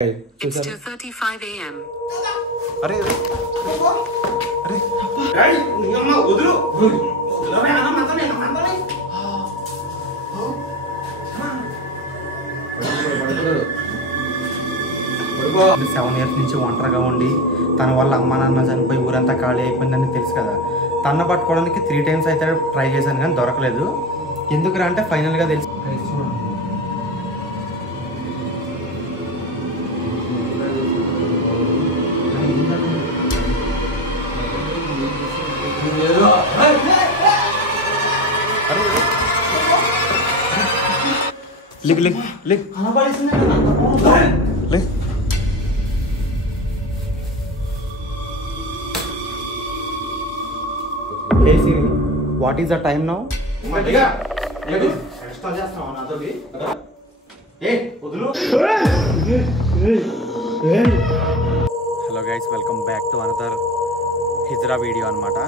It's 2:35 a.m. अरे अरे Ready? Niamma udru. Udru be ana mantane mantane. పడుకో 7 years నుంచి ఒంటరిగా ఉండి తన వల్ల అమ్మ నాన్న చనిపోయి ఊరంతా ఖాళీ అయిపోయిందని తెలుసు కదా. తన్ను పట్టుకోవడానికి 3 times అయితే ట్రై చేశాను కానీ దొరకలేదు. ఎందుకురా అంటే ఫైనల్గా తెలుసు. लिख लिख लिख लिख Hey Siri, what is the time now? Matiga. Ledu. Extra చేస్తావా నాతోటి? ఏయ్ వదులు. Hello guys, welcome back to another Hijra video అన్నమాట.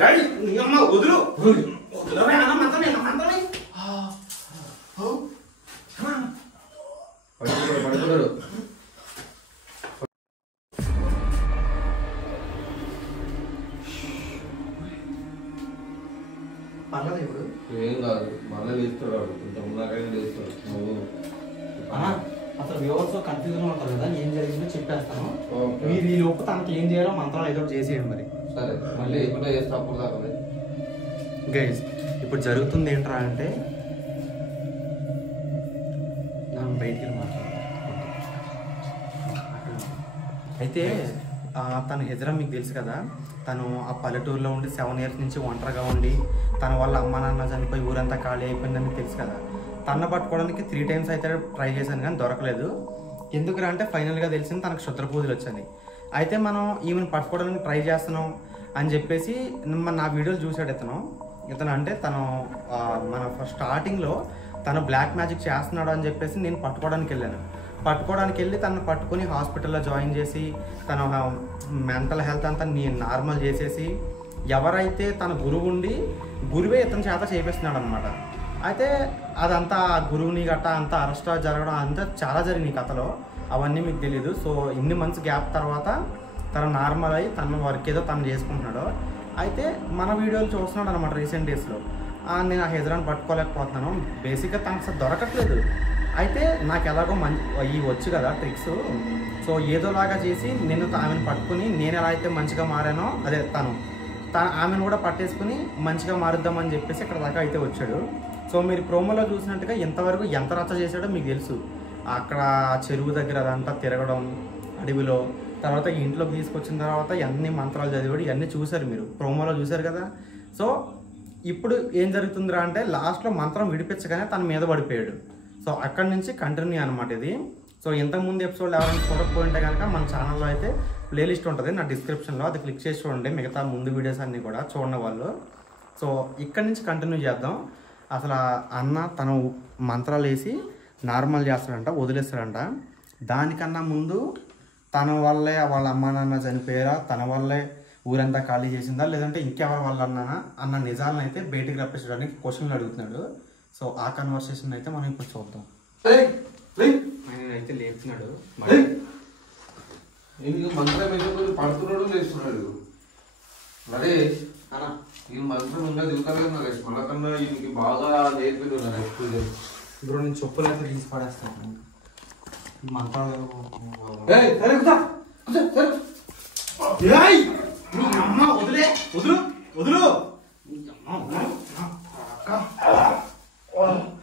Ready? Niamma udru. Udru be ana mantane mantane. పడుకున్నాడు. పర్లేదు ఇప్పుడు ఏం కాదు, మళ్ళీ లేస్తాడు. కొంచెం ఉన్నాకనే లేస్తాడు. అసలు వ్యూవర్స్ కన్ఫ్యూజన్ ఉంటారు కదా, ఏం జరిగిందో చెప్పేస్తాను. Okay. మీరు ఈ లోపు తనకి ఏం చేయాలో మంత్రాలు ఏదో ఒకటి చేసేయండి మరి. సరే, మళ్ళీ ఎప్పుడు చేస్తా అప్పుడు దాకా. గైజ్ ఇప్పుడు జరుగుతుంది ఏంట్రా అంటే నన్ను బయటికి వెళ్ళి మాట్లాడు. అయితే తను హిజ్రా మీకు తెలుసు కదా, తను ఆ పల్లెటూరులో ఉండి 7 years నుంచి ఒంటరిగా ఉండి తన వల్ల అమ్మ నాన్న చనిపోయి ఊరంతా ఖాళీ అయిపోయిందని తెలుసు కదా. తన్ను పట్టుకోవడానికి 3 times అయితే ట్రై చేశాను కానీ దొరకలేదు. ఎందుకురా అంటే ఫైనల్గా తెలిసింది తనకు క్షుద్ర పూజలు వచ్చాయి. అయితే మనం ఈమెను పట్టుకోవడానికి ట్రై చేస్తున్నాం అని చెప్పేసి నా వీడియోలు చూసాడు ఇతను అంటే తను మన స్టార్టింగ్లో తను బ్లాక్ మ్యాజిక్ చేస్తున్నాడు అని చెప్పేసి నేను పట్టుకోవడానికి వెళ్ళాను. పట్టుకోవడానికి వెళ్ళి తను పట్టుకొని హాస్పిటల్లో జాయిన్ చేసి తన మెంటల్ హెల్త్ అంతా నార్మల్ చేసేసి ఎవరైతే తన గురువు ఉండి గురువే ఇతని చేత చేపిస్తున్నాడు అనమాట. అయితే అదంతా గురువుని గట్టా అంతా అరెస్ట్ జరగడం అంతా చాలా జరిగినాయి కథలో, అవన్నీ మీకు తెలీదు. సో ఇన్ని మంత్స్ గ్యాప్ తర్వాత తను నార్మల్ అయ్యి తన వర్క్ ఏదో తను చేసుకుంటున్నాడు. అయితే మన వీడియోలు చూస్తున్నాడు అనమాట రీసెంట్ డేస్లో. నేను ఆ హిజ్రాని పట్టుకోలేకపోతున్నాను, బేసిక్గా తనకు అసలు దొరకట్లేదు. అయితే నాకు ఎలాగో ఇవి వచ్చు కదా ట్రిక్స్, సో ఏదోలాగా చేసి నేను ఆమెను పట్టుకుని నేను ఎలా అయితే మంచిగా మారానో అదే ఆమెను కూడా పట్టేసుకుని మంచిగా మారుద్దామని చెప్పేసి ఇక్కడ దాకా అయితే వచ్చాడు. సో మీరు ప్రోమోలో చూసినట్టుగా ఎంతవరకు ఎంత రచ్చ చేశాడో మీకు తెలుసు. అక్కడ చెరువు దగ్గర అదంతా తిరగడం అడవిలో, తర్వాత ఇంట్లోకి తీసుకొచ్చిన తర్వాత ఎన్ని మంత్రాలు చదివాడు ఇవన్నీ చూశారు, మీరు ప్రోమోలో చూశారు కదా. సో ఇప్పుడు ఏం జరుగుతుందిరా అంటే లాస్ట్లో మంత్రం విడిపించగానే తన మీద పడిపోయాడు. సో అక్కడి నుంచి కంటిన్యూ అనమాట ఇది. సో ఇంతకుముందు ఎపిసోడ్లు ఎవరైనా చూడకపోయింటే కనుక మన ఛానల్లో అయితే ప్లేలిస్ట్ ఉంటుంది నా డిస్క్రిప్షన్లో, అది క్లిక్ చేసి చూడండి. మిగతా ముందు వీడియోస్ అన్నీ కూడా చూడని వాళ్ళు. సో ఇక్కడి నుంచి కంటిన్యూ చేద్దాం. అసలు అన్న తను మంత్రాలు వేసి నార్మల్ చేస్తాడంట, వదిలేస్తాడంట. దానికన్నా ముందు తన వల్లే వాళ్ళ అమ్మ నాన్న చనిపోయారా, తన వల్లే ఊరంతా ఖాళీ చేసిందా, లేదంటే ఇంకెవరి వల్ల అన్న నిజాలను అయితే బయటికి రప్పించడానికి క్వశ్చన్లు అడుగుతున్నాడు. సో ఆ కన్వర్సేషన్ అయితే మనం ఇప్పుడు చూద్దాం. ఆయన అయితే లేపుతున్నాడు, మంత్రం పడుతున్నాడు, లేస్తున్నాడు. అరే ఈ మంత్రం ఇంకా దిగుతలేదు నరేష్, మనకన్నా ఈయనకి బాగా నేర్పింది నరేష్. ఇప్పుడు నేను చెప్పులు అయితే తీసి పడేస్తాను. మంత్రాలు అమ్మ వదిలే వదులు వదులు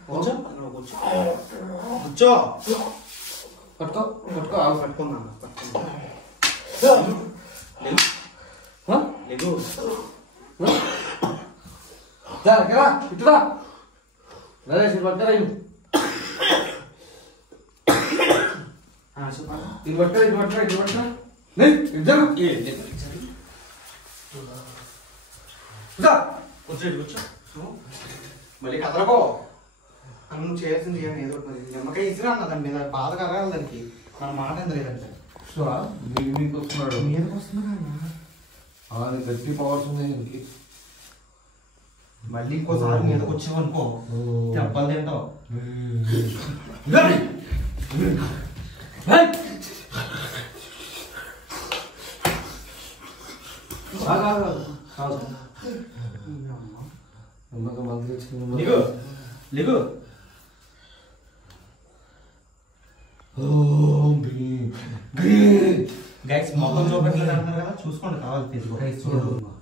కూర్చో కూర్చో పట్టుకో పట్టుకో పట్టుకున్నాను లేగు ఇటురా నరేష్ పక్కరా ఇది పట్టరా ఇది పట్టరా ఇది పట్టరా ఇద్దరు కూర్చో మళ్ళీ కదలకో నువ్వు చేయాల్సింది ఏదో నిమ్మకాయ ఇసిరా అన్న దాని మీద బాధ కలగాలి దానికి మన మాట ఎంత లేదంటే మీకు వస్తున్నాడు మీదకి వస్తున్నా గట్టి పవర్స్ ఉన్నాయి దీనికి మళ్ళీ ఇంకోసారి మీదకి వచ్చావనుకో దెబ్బలు తింటావు లేగు గైస్ మొత్తం చూపెట్టలేదు అంటున్నారు కదా చూసుకోండి కావాలి తీసుకో చూడు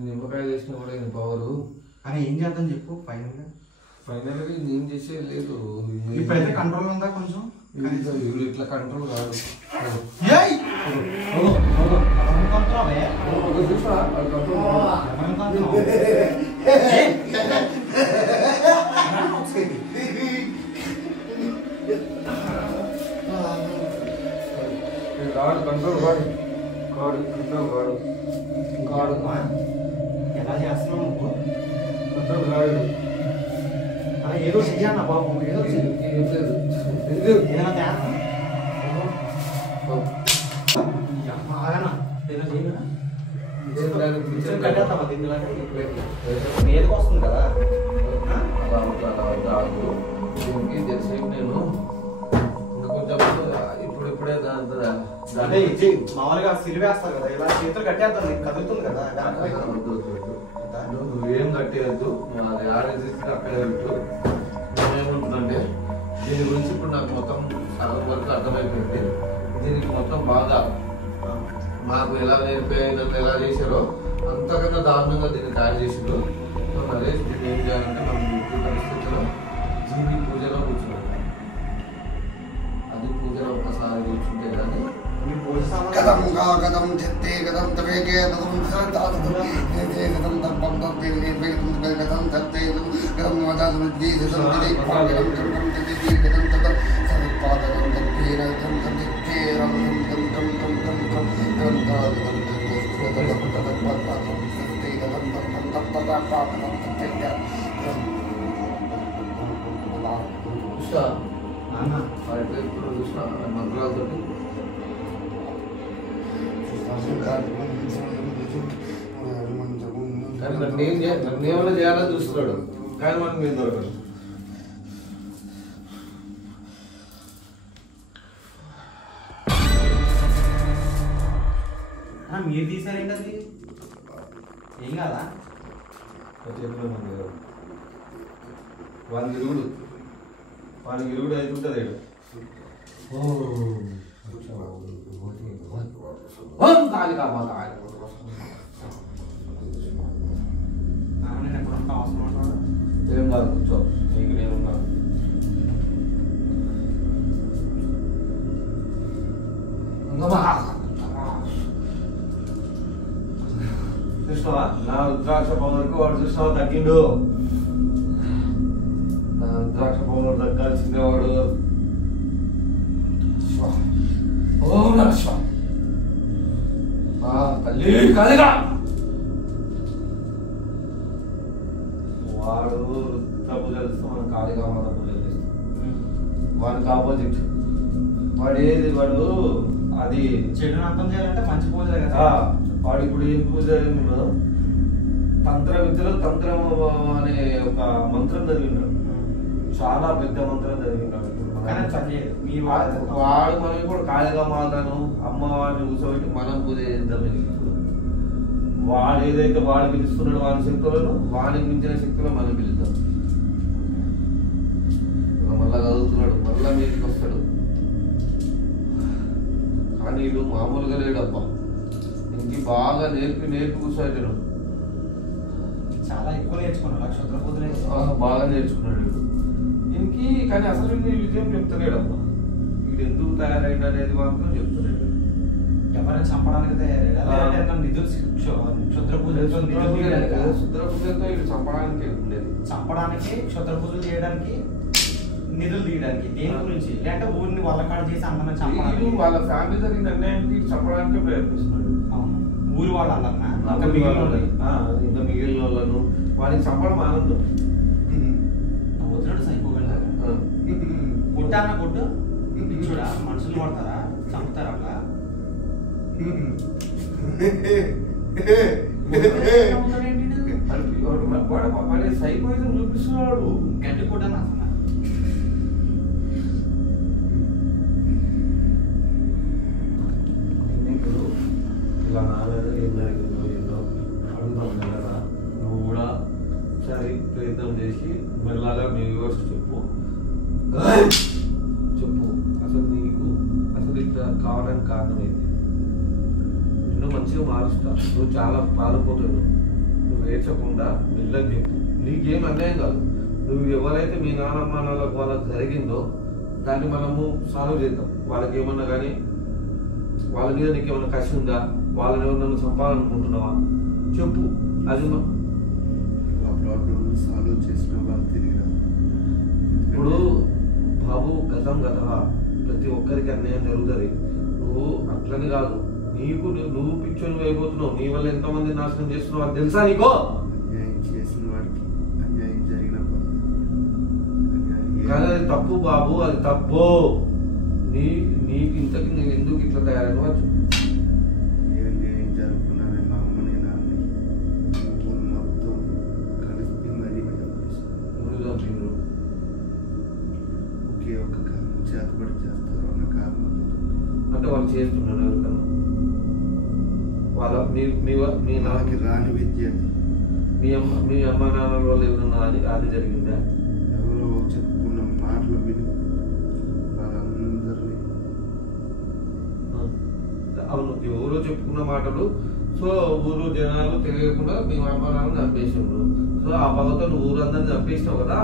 నిమ్మకాయ చేసిన కూడా పవరు అని ఏం చేద్దాం చెప్పు ఫైనల్గా ఫైనల్గా ఏం చేసే లేదు ఇప్పుడైతే కంట్రోల్ ఉందా కొంచెం వీడు ఇట్లా కంట్రోల్ కాదు కాడు కంట్రోల్ కాడు కాడు కంట్రోల్ కాడు కాడు ఎలా చేస్తున్నావు నువ్వు కంట్రోల్ కాడు ఏదో చెయ్యన్నా బాబు ఏదో ఏదైనా తేడా ఆగనా ఏదో చేయనా కట్టేస్తావా దీనిలో మీదకి వస్తుంది కదా దీనికి తెలిసి నేను ఇంకా కొంచెం ఇప్పుడే అదే మామూలుగా సిలివేస్తారు కదా ఇలా చేతులు కట్టేద్దాం నీకు కదులుతుంది కదా నువ్వేం కట్టేయద్దు అది ఆడేసి అక్కడే పెట్టు ఏముంటుందంటే దీని గురించి ఇప్పుడు నాకు మొత్తం సగం వరకు అర్థమైపోయింది దీనికి మొత్తం బాగా మాకు ఎలా నేర్పేయాలి ఎలా చేశారో అంతకన్నా దారుణంగా దీన్ని తయారు చేసారు నరేష్ దీన్ని ఏం చేయాలంటే మనం ఇప్పుడు పరిస్థితుల్లో దీన్ని పూజలో కూర్చున్నాం అది పూజలో ఒక్కసారి కూర్చుంటే కానీ కథం కథం చెత్తే కథం తవేకే కథం కథం తర్పం కథం చెత్తే కథం మదాసం ద్వీసం కథం కథం కథం సర్పాదం కథం కథే ఇప్పుడు చూసిన మంత్రాలతో నన్ను ఏమైనా చేయాలని చూస్తున్నాడు కానీ మనకు మీరు దొరకదు మీరు తీసారేంటి అది ఏం కాదా వానికి ఇరుగుడు అవుతుంటుంది నేను ఎప్పుడు ఉంటా అవసరం ఉంటాడు ఏం కాదు కూర్చో నీకు నేనున్నాను చూసినావా నా రుద్రాక్ష పౌనర్కి వాడు చూసినావా తగ్గిండు నా రుద్రాక్ష పౌనర్ తగ్గాల్సిందే వాడు ఓం నమః శివాయ తల్లి కాదుగా వాడు రుద్ర పూజలు ఇస్తాం మనం కాళికా మాత పూజలు చేస్తాం వానికి ఆపోజిట్ వాడు అది చెడుని అంతం చేయాలంటే మంచి పూజలే కదా వాడు ఇప్పుడు ఏం పూజ తంత్ర విద్యలో తంత్రం అనే ఒక మంత్రం చదివినాడు చాలా పెద్ద మంత్రం చదివినాడు వాడు మనం ఇప్పుడు కాళికా మాతను అమ్మవారిని కూర్చోబెట్టి మనం పూజ చేద్దాం ఇప్పుడు వాడు ఏదైతే వాడు పిలుస్తున్నాడు వాడి శక్తులను వాడికి మించిన శక్తులను మనం పిలుద్దాం మళ్ళా చదువుతున్నాడు మళ్ళా మీదకి వస్తాడు కానీ వీడు మామూలుగా లేడబ్బా ఇంత ఇది బాగా నేర్పి కూర్చోబెట్టాను. చాలా ఎక్కువ నేర్చుకున్నాడు క్షుద్ర పూజలు బాగా నేర్చుకున్నాడు ఇంకి. కానీ అసలు విజయం చెప్తలేడు అమ్మా. వీడు ఎందుకు తయారైంది అనేది మాత్రం చెప్తలేడు. ఎవరైనా చంపడానికి తయారయ్యాడు. నిధులు క్షుద్ర పూజలు శుద్ర పూజలతో వీడు చంపడానికి ఉండేది. చంపడానికి క్షుద్ర పూజలు చేయడానికి నిధులు తీయడానికి దేని గురించి అంటే ఊరిని వల్లకాడు చేసి అందరం చంపడానికి వాళ్ళ ఫ్యామిలీ జరిగిన అన్యాయానికి చంపడానికి ప్రయత్నిస్తున్నాడు. ఊరి వాళ్ళందరినా ఇంకా మిగిలిన వాళ్ళను వాడిని చంపడం ఆనందం. వదిలేడు సైపోగలరు కొట్టానా కొట్టు చూడా మనుషులు కొడతారా చంపుతారా అట్లా సైకోయిజం చూపిస్తున్నాడు. గట్టి కొట్టాను అసలు ఇప్పుడు ఇలా నాన్నగా ఏం జరిగిందో ఏందో అడుగుతాం కదా. నువ్వు కూడా సరే ప్రయత్నం చేసి మెల్లగా నీ వ్యవస్థ చెప్పు. అసలు నీకు అసలు ఇట్లా కావడానికి కారణం ఏంటి? నిన్ను మంచిగా మారుస్తా. నువ్వు చాలా బాధపోతున్నావు. నువ్వు ఏడ్చకుండా మెల్లగా చెప్పు. నీకేం అన్యాయం కాదు. నువ్వు ఎవరైతే మీ నాన్నమ్మ వాళ్ళకి జరిగిందో దాన్ని మనము సాల్వ్ చేద్దాం. వాళ్ళకి ఏమన్నా కానీ వాళ్ళ మీద నీకేమన్నా కసి ఉందా? వాళ్ళని ఎవరు చంపాలనుకుంటున్నావా? చెప్పు. అది సాల్వ్ చేసిన వాళ్ళు తిరిగి ఇప్పుడు బాబు గతం ప్రతి ఒక్కరికి అన్యాయం జరుగుతుంది. నువ్వు అట్లని కాదు. నువ్వు పిచ్చోని అయిపోతున్నావు. నీ వల్ల ఎంతమంది నాశనం చేస్తున్నావు అది తెలుసా నీకో? అన్యాయం చేసిన వాడికి అన్యాయం జరిగిన కానీ అది తప్పు బాబు, అది తప్పు. నీకు ఇంతకి నేను ఎందుకు ఇట్లా తయారవ్వచ్చు? ఏం జరుగుతున్నానే మా అమ్మని నాన్ని మొత్తం కలిసి మరీ చంపిండ్రు. ఒకే ఒక్క కారణం చేతబడి చేస్తారు అన్న కారణం అంటే వాళ్ళు చేస్తున్నారు ఎవరికన్నా వాళ్ళ మీ నాకు రాని విద్య మీ అమ్మ నాన్నల వల్ల ఏమన్నా అది జరిగిందా? ఎవరో చెప్పుకున్న మాటలు విని వాళ్ళందరినీ అవును ఎవరో చెప్పుకున్న మాటలు. సో ఊరు జనాలు తెలియకుండా మీ అమ్మ నాన్న చంపేసిండ్రు. సో ఆ పగతో నువ్వు ఊరందరినీ చంపేసినావు కదా.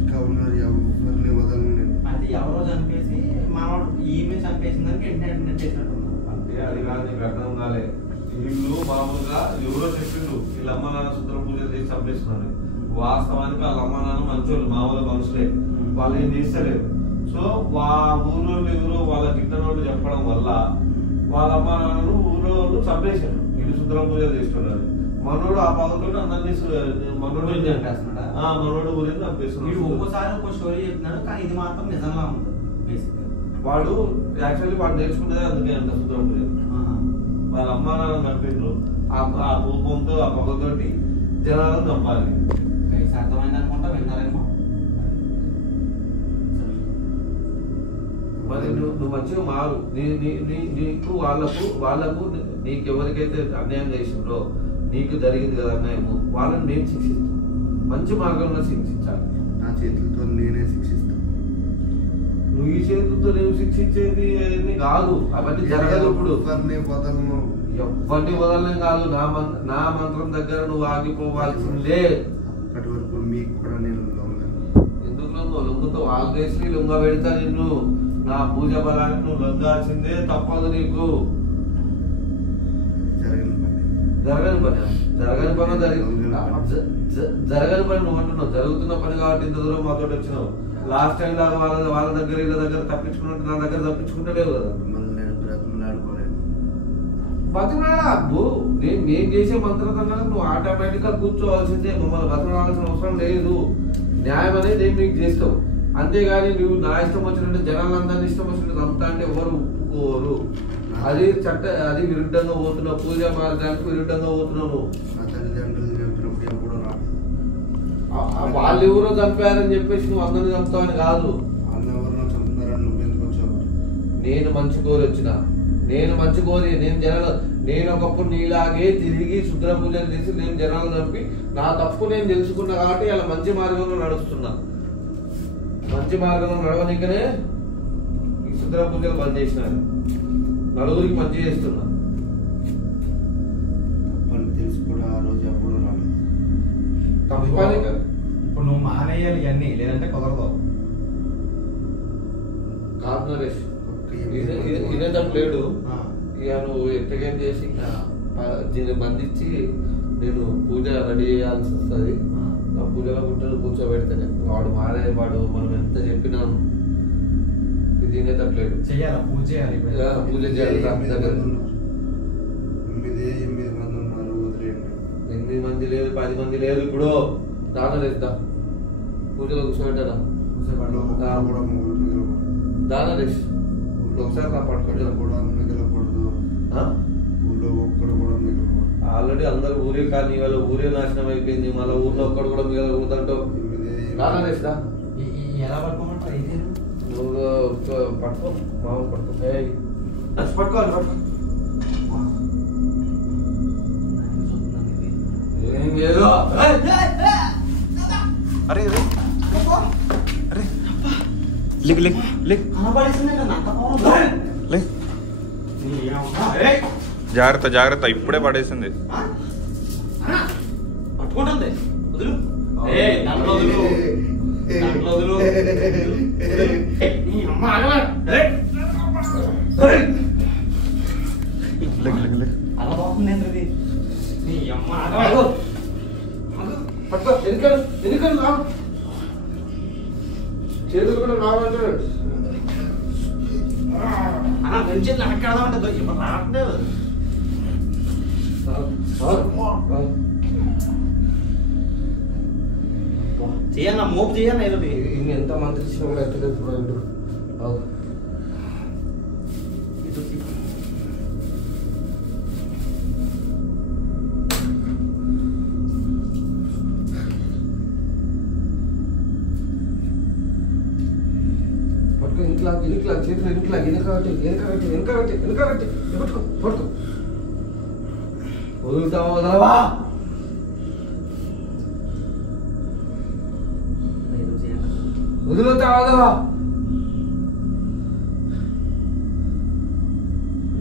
అక్కడి ఉన్నారు ఎవరిని వదలని అది ఎవరో చంపేసి మనవాడు ఈమె చంపేసిందని నెట్టేసినట్టున్నారు. అంటే అది కాదు, నీకు అర్థం కాలే. వీళ్ళు మామూలుగా ఎవరో చెప్పిండు వీళ్ళ అమ్మ నాన్న శుద్ర పూజ చేసి చంపేస్తున్నారు. వాస్తవానికి వాళ్ళ అమ్మ నాన్న మంచోళ్ళు, మామూలు మనుషులే. వాళ్ళు ఏం చేస్తలేరు. సో ఊరోళ్ళు ఎవరో వాళ్ళ గిట్టనోళ్ళు చెప్పడం వల్ల వాళ్ళ అమ్మ నాన్నను ఊరోళ్ళు చంపేశారు. వీళ్ళు శుద్ర పూజ చేస్తున్నారు. మనోడు ఆ పగతో అందరినీ మనోడు ఊరిని చంపేస్తున్నాడు. ఒక్కోసారి ఒక్కో స్టోరీ చెప్తున్నాడు కానీ ఇది మాత్రం నిజంగా ఉంది. వాడు యాక్చువల్లీ వాడు నేర్చుకునేది అందుకే అంట శుద్ర పూజ. వాళ్ళ అమ్మ నాన్న చంపిండ్రు. ఆ కోపంతో ఆ పగతోటి జనాలను చంపాలి. అర్థమైంది అనుకుంటా విన్నారేమో. మరి నువ్వు మంచిగా మారు. నీకు వాళ్ళకు నీకెవరికైతే అన్యాయం చేసిండ్రో నీకు జరిగింది కదా అన్యాయము, వాళ్ళని నేను శిక్షిస్తాను. మంచి మార్గంలో శిక్షించాలి. నా చేతులతో నేనే శిక్షిస్తాను. నువ్వు ఈ చేతులతో నువ్వు శిక్షించేది కాదు. అవన్నీ జరగదు. ఇప్పుడు ఎవరిని వదలనే కాదు. నా మంత్రం దగ్గర నువ్వు ఆగిపోవాల్సిందే. అప్పటి వరకు మీకు కూడా నేను ఎందుకు లొంగుతో వాళ్ళ దేశీ లొంగ పెడతా నిన్ను. నా పూజ బలానికి నువ్వు లొంగాల్సిందే, తప్పదు నీకు. జరగని పని జరగని పని నువ్వు అంటున్నావు. జరుగుతున్న పని కాబట్టి ఇంత దూరం మాతో వచ్చినావు. లాస్ట్ టైం లాగా వాళ్ళ దగ్గర వీళ్ళ దగ్గర తప్పించుకున్నట్టు నా దగ్గర తప్పించుకుంటలేవు కదా. బతిమలాడా అబ్బు. నేను చేసే మంత్రతంగా నువ్వు ఆటోమేటిక్ గా కూర్చోవాల్సిందే. మమ్మల్ని బతిమలాడాల్సిన అవసరం లేదు. న్యాయం అనేది ఏం మీకు చేస్తావు. అంతేగాని నువ్వు నా ఇష్టం వచ్చినట్టు జనాలందరినీ ఇష్టం వచ్చినట్టు చంపుతా అంటే ఎవరు ఒప్పుకోరు. అది విరుద్ధంగా పోతున్నావు. పూజా మార్గానికి విరుద్ధంగా పోతున్నావు. వాళ్ళు ఎవరో చంపారని చెప్పేసి నువ్వు అందరినీ చంపుతావని కాదు. నేను మంచి కోరి వచ్చిన నేను ఒకప్పుడు నీలాగే తిరిగి శుద్ర పూజలు చేసి నేను జనాలు చంపి నా తప్పు నేను తెలుసుకున్నా కాబట్టి అలా మంచి మార్గంలో నడుస్తున్నా. మంచి మార్గంలో నడవనికనే ఈ శుద్ర పూజలు బంద్ చేసినారు. నలుగురికి మంచి చేస్తున్నా. తప్పని తెలిసి కూడా ఆ రోజు ఎప్పుడు రాలేదు. తప్పని ఇప్పుడు నువ్వు మానేయాలి ఇవన్నీ, లేదంటే కుదరదు. కాదు నరేష్, ఒక్క ఇదే తప్పలేడు. ఆ. ఇక నువ్వు ఎట్టగేం చేసి ఇంకా దీన్ని బంధించి నేను పూజ రెడీ చేయాల్సి వస్తుంది. ఆ పూజలో గుట్టలు కూర్చోబెడితేనే వాడు వాడు మనం ఎంత చెప్పినాం దీనే తప్పలేడు. చెయ్యాలా? పూజ చేయాలి ఇప్పుడు. పూజ చేయాలి. 8 మంది ఉన్నారు, వదిలేయండి. 8 మంది లేదు, 10 మంది లేదు. ఇప్పుడు దాన లేద్దా పూజలో కూర్చోబెట్టారా? వాళ్ళు ఒక్కరు కూడా మొగుడు మిగలకూడదు. దాన లేచి ఇప్పుడు ఒకసారి నా పట్టుకుంటే కూడా మిగలకూడదు. ఊళ్ళో ఒక్కడు కూడా మిగలకూడదు. ఆల్రెడీ అందరు ఊరే కానీ ఇవాళ ఊరే నాశనం అయిపోయింది. మళ్ళీ ఊర్లో ఒక్కడు కూడా మిగలకూడదు అంటావు. దాన లేచిదా ఎలా పట్టుకోమంటారు? అయితే నువ్వు పట్టుకో, మామూలు పట్టుకో. పట్టుకోవాలి. ఏం లేదు. అరే అరే అరే లిక్ లిక్ లిక్ జాగ్రత్త జాగ్రత్త, ఇప్పుడే పడేసింది. పట్టుకుంటుంది. వదులు. దాంట్లో వదులు. దాంట్లో వదులు. అలా బాగుంది ఏంటది? నీ అమ్మ పట్టుకో. ఎందుకని రా, చేతులు కూడా రావంటాడు. అలా మంచి వెనకాడదామంటే ఇప్పుడు రావట్లేదు. చేయన్నా, మోపు చేయన్నా ఏదో. ఇన్ని ఎంత మంత్రి ఇచ్చినా కూడా ఎట్టలేదు. పట్టుకో. ఇంట్లో చేతులు ఇంట్లో వెనకబెట్టి పట్టుకో. పట్టుకో. వదులుతావా వదలవా? వదులుతావా వదలవా?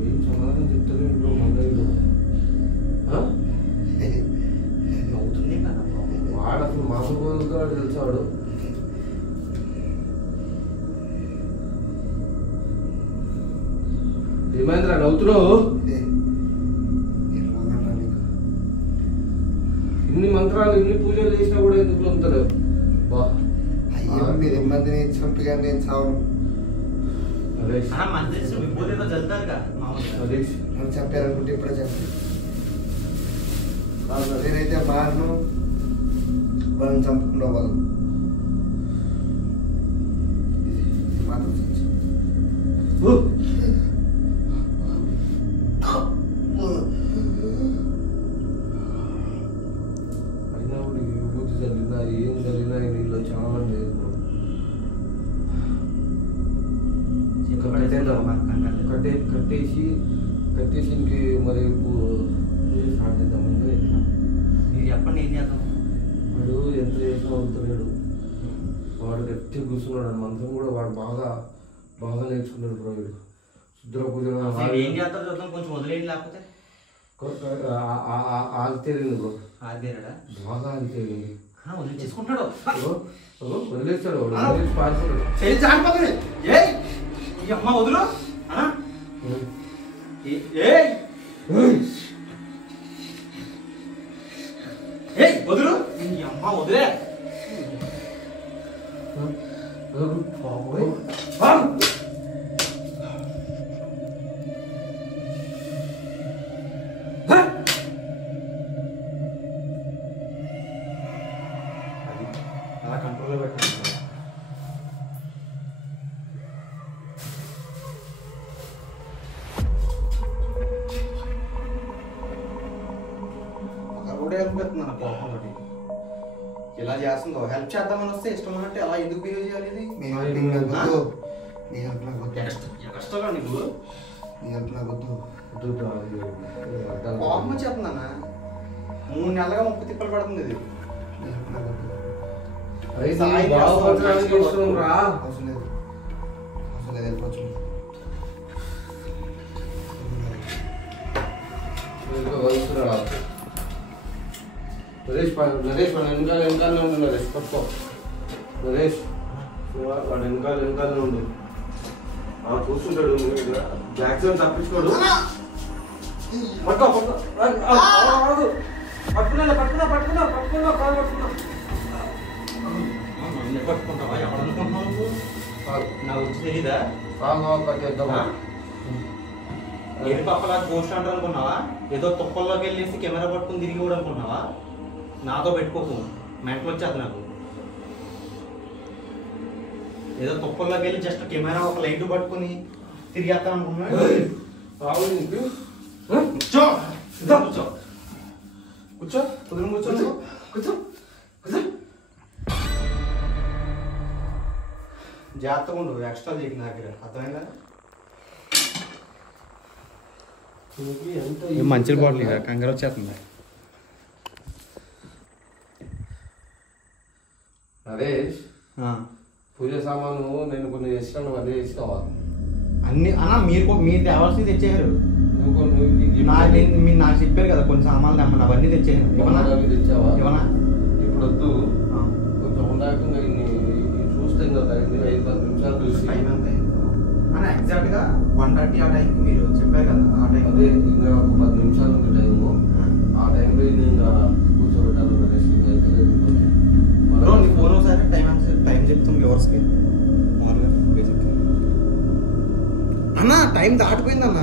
ఏం సమాధానం చెప్తారు ఇంట్లో మందలు. అవుతుంది కదా. వాడు అసలు మామూలు వదులుతాడు తెలిసాడు. ఏమైందిరా నవ్వుతున్నావు? ఇన్ని మంత్రాలు ఇన్ని పూజలు చేసినా కూడా ఎందుకు నమ్ముతాడు? అయ్యో, మీరు ఇబ్బందిని చంపిగా నేను చావను. నన్ను చెప్పారనుకుంటే ఇప్పుడే చెప్పి నేనైతే మారను. వాళ్ళని చంపకుండా వాళ్ళు మాత్రం అయినా కూడా ఈ విభూతి జరిగినా ఏం జరిగినా నీళ్ళు చాలా లేదు. కట్టేసి ఇంక మరి స్టార్ట్ చేద్దామంటే ఎట్లా? మీరు చెప్పండి, ఏం చేద్దాం? వాడు ఎంత చేసినా అవుతున్నాడు. వాడు గట్టిగా కూర్చున్నాడు. మంత్రం కూడా వాడు బాగా నేర్చుకున్నాడు. బ్రో వీడు శుద్ర పూజ ఏం చేస్తారు చూద్దాం. కొంచెం వదిలేయండి, లేకపోతే ఆగితేరింది బ్రో. ఆదేరాడా? బాగా ఆగితేరింది. వదిలించేసుకుంటాడు. వదిలేస్తాడు వాడు. వదిలేసి పారిపోతాడు. చేయి జారిపోతుంది. ఏయ్ ఈ అమ్మ వదులు. ఏయ్ వదులు. ఈ అమ్మ వదిలే. అలా కంట్రోల్లో పెట్టండి. కూడా హెల్ప్ పెడుతున్నాను కోపం ఒకటి. ఇలా చేస్తుందో హెల్ప్ చేద్దామని వస్తే ఇష్టం అన్నట్టు ఎలా ఎందుకు బిహేవ్ చేయాలి? ఇది కష్టంగా నీకు కోపం వచ్చేస్తుందన్నా. 3 నెలలుగా 30 తిప్పలు పడుతుంది ఇది. నరేష్ నరేష్ మన వెనకాలనే ఉండు నరేష్ పట్టుకో నరేష్ వాడు వెనకాలనే ఉండు కూర్చుంటాడు మ్యాక్సిమం తప్పించుకోడు పట్టుకుంటావా ఎవరు అనుకుంటున్నావు నాకు వచ్చి తెలీదా ఏడు పక్కలా గోస్ట్ అంటారు అనుకున్నావా ఏదో తుప్పల్లోకి వెళ్ళేసి కెమెరా పట్టుకుని తిరిగి కూడా అనుకున్నావా నాతో పెట్టుకోకు మెంటలు వచ్చేది నాకు ఏదో తుప్పల్లోకి వెళ్ళి జస్ట్ కెమెరా ఒక లైట్ పట్టుకుని తిరిగేస్తాను అనుకున్నా కూర్చో కూర్చో కూర్చో కుదురు కూర్చో కూర్చో జాగ్రత్తగా ఉండు ఎక్స్ట్రా చేయకు నా దగ్గర అర్థమైందా మంచి బాటిల్ ఇక కంగారు వచ్చేస్తుంది నరేష్ పూజ సామాను నేను కొన్ని చేసినాను అదే చేసినావా అన్ని అన్న మీరు తేవాల్సింది తెచ్చారు మీరు నాకు చెప్పారు కదా కొన్ని సామాన్లు తెమ్మని అవన్నీ తెచ్చాను తెచ్చావా ఏమన్నా ఇప్పుడు వద్దు కొంచెం ఉండాకుండా చూస్తే కదా 5-10 నిమిషాలు చూసి అన్న ఎగ్జాక్ట్గా 1:30 ఆ టైంకి మీరు చెప్పారు కదా ఆ టైం అదే ఇంకా ఒక 10 నిమిషాలు ఉంది టైము ఆ టైంలో ఇంకా కూర్చోబెట్టాలి నరేష్ నీ ఫోన్ ఒకసారి టైం చెప్తాం వ్యూవర్స్కి మామూలుగా బేసిక్గా అన్న టైం దాటిపోయిందన్న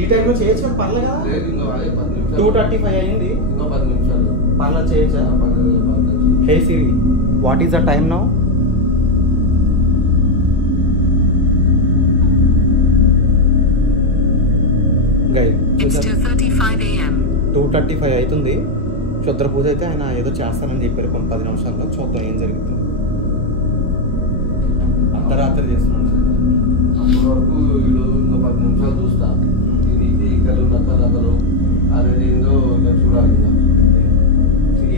ఈ టైంలో చేయొచ్చు పర్లేదు కదా లేదు ఇంకా అదే 10 నిమిషాలు 2:35 అయింది ఇంకా 10 నిమిషాలు పర్లేదు చేయొచ్చా hey Siri what is the time now గైడ్ 2:35 అవుతుంది క్షుద్ర పూజ అయితే ఆయన ఏదో చేస్తానని చెప్పారు కొన్ని 10 నిమిషాల్లో చూద్దాం ఏం జరుగుతుంది అర్ధరాత్రి చేస్తున్నాడు అప్పటి వరకు వీళ్ళు ఇంకా 10 నిమిషాలు చూస్తా ఇది ఈకలు నక్కలు అనేది ఏందో ఇంకా చూడాలి ఇంకా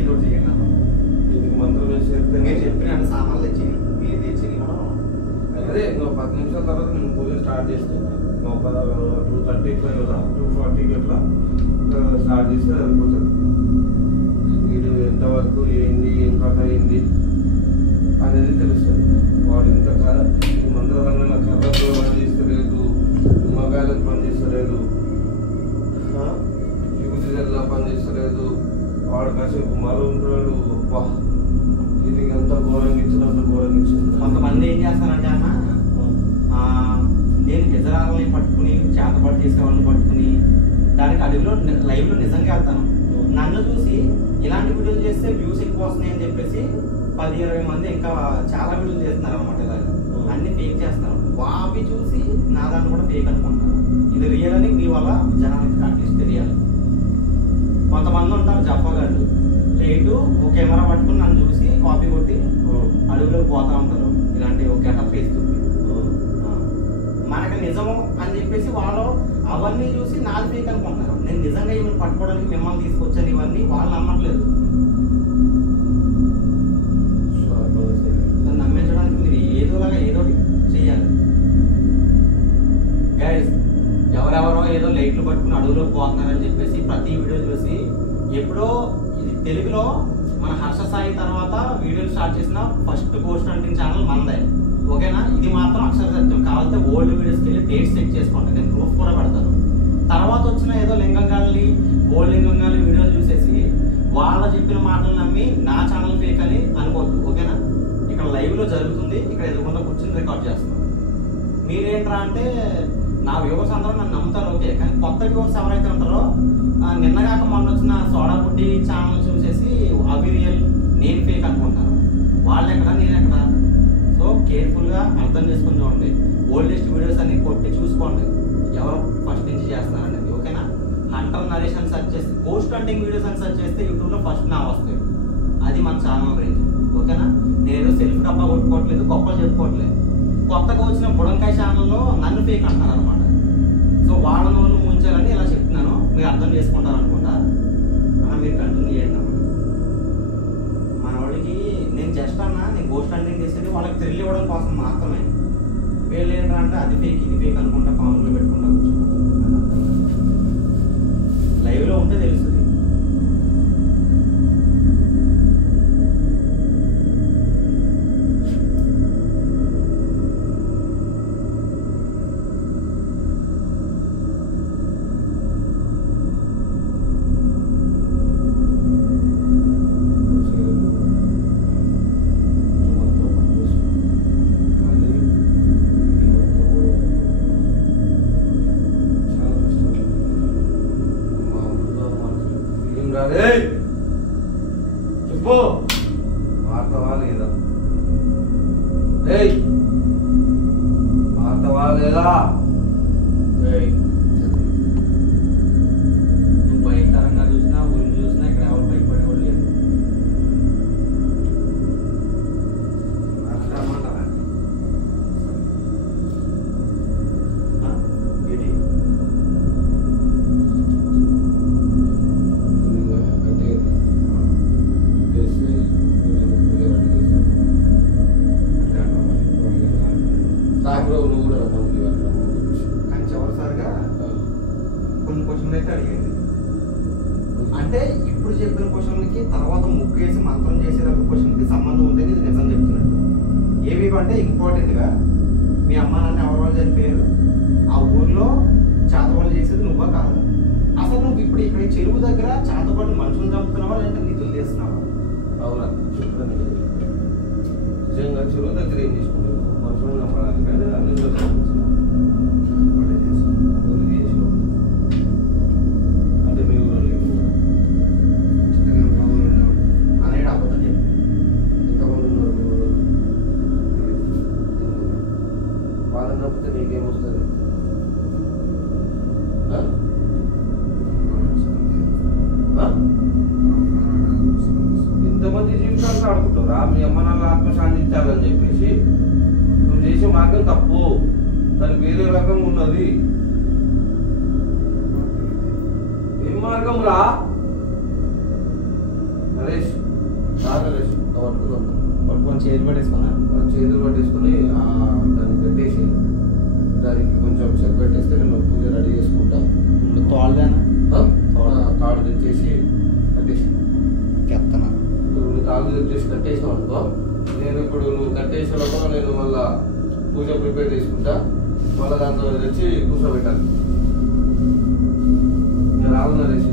ఏదో చేయండి దీనికి మంత్రం వేసి మీరు చెప్పిన సామాన్లు తెచ్చి మీరు తెచ్చి అదే ఇంకా 10 నిమిషాల తర్వాత నేను పూజ స్టార్ట్ చేస్తాను 2:35 కదా 2:40 అట్లా స్టార్ట్ చేస్తే అయిపోతుంది వీడు ఎంతవరకు ఏంది ఏం కథ ఏంది అనేది తెలుస్తుంది వాడు ఇంతకాలం ఈ మంత్రదంగా కర్రతో పని చేస్తలేదు నిమ్మకాయలకు పని చేస్తలేదు విభూతిలా పని చేస్తలేదు వాడు కాసేపు మరో ఉంటాడు వా దీనికి అంతా ఘోరంగా ఇచ్చినట్టు ఘోరంగా ఇచ్చింది కొంతమంది ఏం చేస్తారంటే అన్న నేను నిజరాలని పట్టుకుని చేతపాటు చేసే వాళ్ళని పట్టుకుని దానికి అడవిలో లైవ్లో నిజంగా వెళ్తాను నన్ను చూసి ఇలాంటి వీడియోలు చేస్తే వ్యూస్ ఎక్కువ వస్తున్నాయి అని చెప్పేసి 10-20 మంది ఇంకా చాలా వీడియోలు చేస్తున్నారు అనమాట ఇలాగ అన్ని ఫేక్ చేస్తున్నారు వాపి చూసి నా దాన్ని కూడా ఫేక్ అనుకుంటారు ఇది రియల్ అని మీ వల్ల జనానికి అట్లీస్ట్ తెలియాలి కొంతమంది ఉంటారు జప్పగాళ్ళు లేటు ఒక కెమెరా పట్టుకుని నన్ను చూసి కాపీ కొట్టి అడవిలోకి పోతా ఉంటారు ఇలాంటి ఒక గెటప్ వేస్తుంది మనకి నిజము అని చెప్పేసి వాళ్ళు అవన్నీ చూసి నాది ఫేక్ అనుకుంటున్నారు నేను నిజంగా ఇవన్నీ పట్టుకోవడానికి మిమ్మల్ని తీసుకొచ్చాను ఇవన్నీ వాళ్ళు నమ్మట్లేదు నమ్మించడానికి మీరు ఏదోలాగా ఏదో చెయ్యాలి గైస్ ఎవరెవరో ఏదో లైట్లు పట్టుకుని అడవులోకి పోతున్నారని చెప్పేసి ప్రతి వీడియో చూసి ఎప్పుడో ఇది తెలుగులో మన హర్ష సాయి తర్వాత వీడియోలు స్టార్ట్ చేసిన ఫస్ట్ గోస్ట్ హంటింగ్ ఛానల్ మనదే ఓకేనా ఇది మాత్రం అక్షర సత్యం కావాలంటే ఓల్డ్ వీడియోస్కి వెళ్ళి డేట్స్ చెక్ చేసుకోండి నేను ప్రూఫ్ కూడా పెడతాను తర్వాత వచ్చిన ఏదో లింగంగాల్ని ఓల్డ్ లింగంగాల్ని వీడియోలు చూసేసి వాళ్ళ చెప్పిన మాటలు నమ్మి నా ఛానల్ ఫేక్ అని అనుకోవద్దు ఓకేనా ఇక్కడ లైవ్లో జరుగుతుంది ఇక్కడ ఎదురుకుండా కూర్చొని రికార్డ్ చేస్తున్నాను మీరేంట్రా అంటే నా వ్యూవర్స్ అందరూ నన్ను నమ్ముతారు ఓకే కానీ కొత్త వ్యూవర్స్ ఎవరైతే ఉంటారో నిన్నగాక మొన్న వచ్చిన సోడా బుడ్డి ఛానల్ చూసేసి అవి రియల్ నేను ఫేక్ అనుకుంటాను వాళ్ళు ఎక్కడ నేను ఎక్కడ సో కేర్ఫుల్గా అర్థం చేసుకుని చూడండి ఓల్డెస్ట్ వీడియోస్ అన్ని కొట్టి చూసుకోండి ఎవరు ఫస్ట్ నుంచి చేస్తున్నారనేది ఓకేనా హంటర్ నరేష్ అని సెర్చ్ చేస్తే గోస్ట్ హంటింగ్ వీడియోస్ అని సెర్చ్ చేస్తే యూట్యూబ్లో ఫస్ట్ నా వస్తాయి అది మన ఛానల్ రేంజ్ ఓకేనా నేనేదో సెల్ఫ్ డబ్బా కొట్టుకోవట్లేదు గొప్పలు చెప్పుకోవట్లేదు కొత్తగా వచ్చిన బుడంకాయ ఛానల్లో నన్ను ఫేక్ అంటున్నారు అనమాట సో వాళ్ళ నోళ్ళు ముంచాలని ఇలా చెప్తున్నాను మీరు అర్థం చేసుకుంటారు అనుకుంటా మీరు కంటిన్యూ చేయండి మన వాడికి నేను జస్ట్ అన్నా నేను గోస్ట్ హంటింగ్ చేసేది వాళ్ళకి థ్రిల్ ఇవ్వడం కోసం మాత్రమే వీళ్ళు ఏంటంటే అది ఫేక్ ఇది ఫేక్ అనుకుంటా కామెంట్లు పెట్టుకుంటా కూర్చుంటారు లైవ్లో ఉంటే తెలుస్తుంది. చెప్పు మారుతావా లేదా? మారుతావా లేదా? నువ్వు భయంకరంగా చూసినా ఊరిని చూసినా ఇక్కడ ఎవరు భయపడేవాళ్ళు లేదు. కానీ చివరిసారిగా కొన్ని క్వశ్చన్లు అయితే అడిగింది. అంటే ఇప్పుడు చెప్పిన క్వశ్చన్లకి తర్వాత ముగ్గు వేసి మంత్రం చేసేటప్పుడు క్వశ్చన్కి సంబంధం ఉందని ఇది నిజం చెప్తున్నట్టు. ఏవి అంటే ఇంపార్టెంట్గా మీ అమ్మ నాన్న ఎవరి వాళ్ళు చనిపోయారు, ఆ ఊర్లో చేతబడులు చేసేది నువ్వా కాదు, అసలు నువ్వు ఇప్పుడు ఇక్కడ చెరువు దగ్గర చేతబడులు మనుషులు చంపుతున్నావా లేదంటే నిధులు చేస్తున్నావా? అవునా చెప్తాను. నిజంగా చెరువు దగ్గర ఏం చేసుకుంటావు? మనుషులు నమ్మడానికి అన్ని అంటే మీ ఊళ్ళో అనేది అబద్ధం చెప్పి ఎంతమంది ఉన్నారు మీ ఊళ్ళో? వాళ్ళని నమ్మితే నీకేమొస్తుంది? ఇంతమంది జీవితాలు ఆడుకుంటారా? మీ అమ్మ నాన్న ఆత్మ శాంతించాలని చెప్పేసి నువ్వు చేసే మార్గం తప్పు, దానికి వేరే రకం ఉన్నది. ఏం మార్గం రా నరేష్? నరేష్ పట్టుకొని చేతులు పట్టేసుకున్నా చేతులు పట్టేసుకొని దాన్ని పెట్టేసి దానికి కొంచెం ఒకసారి పెట్టేస్తే నేను పూజ రెడీ చేసుకుంటా. తోళ్ళేనా తాడు తెచ్చేసి కట్టేసి చెప్తానా? నువ్వు తాడు తెచ్చేసి కట్టేసావు అనుకో, నేను ఇప్పుడు నువ్వు కట్టేసేలోపల నేను మళ్ళా పూజ ప్రిపేర్ చేసుకుంటా, మళ్ళీ దాంట్లో తెచ్చి కూర్చోబెట్టాలి. నేను రాదు నరేష్,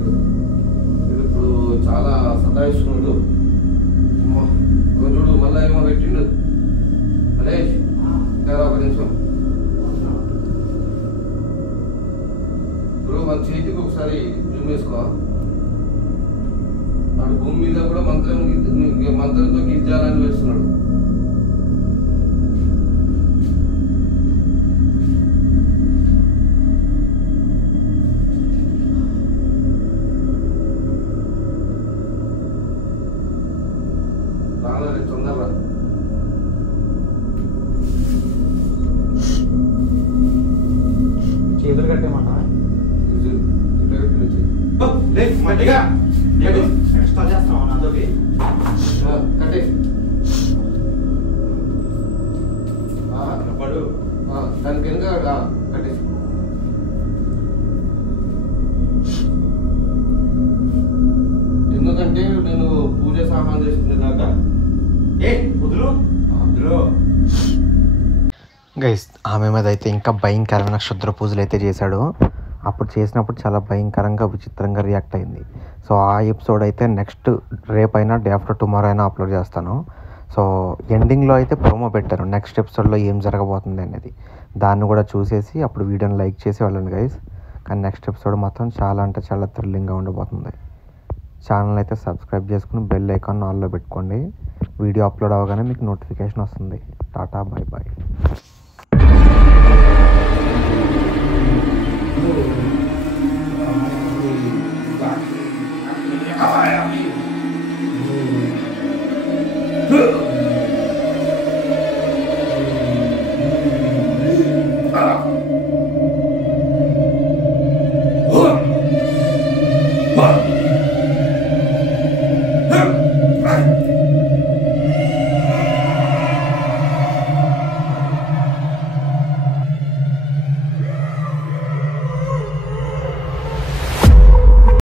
ఇది ఇప్పుడు చాలా సతాయిస్తున్నాడు. చూడు మళ్ళీ ఏమో పెట్టిండు. నరేష్ ఒక నిమిషం ఇప్పుడు మన చేతికి ఒకసారి జూమ్ వేసుకో. వాడు భూమి మీద కూడా మంత్రంతో గిజ్జాలని వేస్తున్నాడు. రాలే తొందరగా చేతులు కట్టేమన్నా ఎక్స్ట్రా చేస్తావా నాతోటి? కట్టే పడు దానికి వెనుక కట్టేసి ఎందుకంటే నేను పూజ సామాన్ చేసుకునే దాకా గైస్ ఆమె మీద అయితే ఇంకా భయంకరమైన క్షుద్ర పూజలు అయితే చేశాడు. అప్పుడు చేసినప్పుడు చాలా భయంకరంగా విచిత్రంగా రియాక్ట్ అయింది. సో ఆ ఎపిసోడ్ అయితే నెక్స్ట్ రేపైనా డే ఆఫ్టర్ టుమారో అయినా అప్లోడ్ చేస్తాను. సో ఎండింగ్లో అయితే ప్రోమో పెట్టారు నెక్స్ట్ ఎపిసోడ్లో ఏం జరగబోతుంది అనేది. దాన్ని కూడా చూసేసి అప్పుడు వీడియోని లైక్ చేసి వెళ్ళండి గైస్. కానీ నెక్స్ట్ ఎపిసోడ్ మాత్రం చాలా అంటే చాలా థ్రిల్లింగ్గా ఉండబోతుంది. ఛానల్ అయితే సబ్స్క్రైబ్ చేసుకుని బెల్ ఐకాన్ ఆన్లో పెట్టుకోండి. వీడియో అప్లోడ్ అవ్వగానే మీకు నోటిఫికేషన్ వస్తుంది. టాటా, బాయ్ బాయ్.